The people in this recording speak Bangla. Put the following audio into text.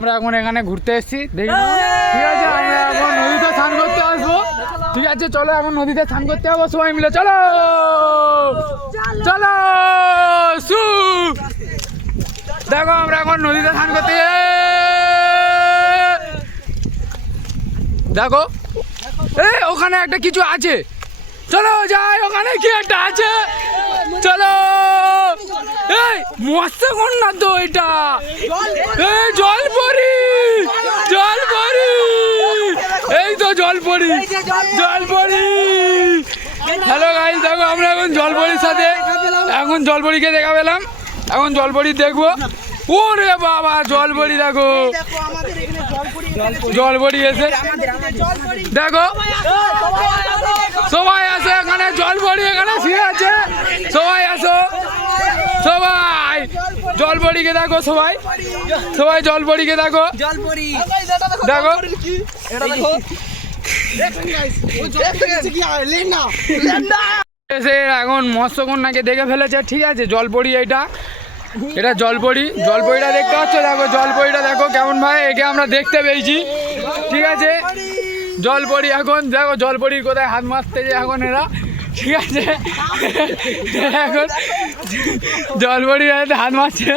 আমরা এখন এখানে ঘুরতে এসেছি, দেখি ঠিক আছে। আমরা এখন নদীতে স্নান করতে আসবো, ঠিক আছে। চলো এখন নদীতে স্নান করতে যাবো সবাই মিলে, চলো চলো। দেখো আমরা এখন নদীতে স্নান করতে দেখো ওখানে একটা কিছু আছে, চলো যাই, ওখানে কি একটা আছে, চলো। এই মস্তে কোন না তো এটা, জলপরি জলপরি, এই তো জলপরি জলপরি। হ্যালো গাইস, দেখো আমরা এখন জলপরির সাথে এখন জলপরিকে দেখা পেলাম, এখন জলপরি দেখবো। ওরে বাবা জলপরি, দেখো জলপরি এসে দেখো, সবাই আসো এখানে, জলপরি এখানে শুয়ে আছে, সবাই আসো, সবাই জলপরিকে দেখো, সবাই সবাই জলপরিকে দেখো, দেখো এসে এখন মৎস্যকন্যাকে দেখে ফেলেছে, ঠিক আছে। জলপরি এটা জলপরি, জলপরিটা দেখতে পাচ্ছ, দেখো জলপরিটা দেখো কেমন ভাই, একে আমরা দেখতে পেয়েছি, ঠিক আছে। জলপরি এখন দেখো, জলপরির কোথায় হাত মারতে যে এখন এরা, ঠিক আছে। এখন জলপরি হাত মারছে।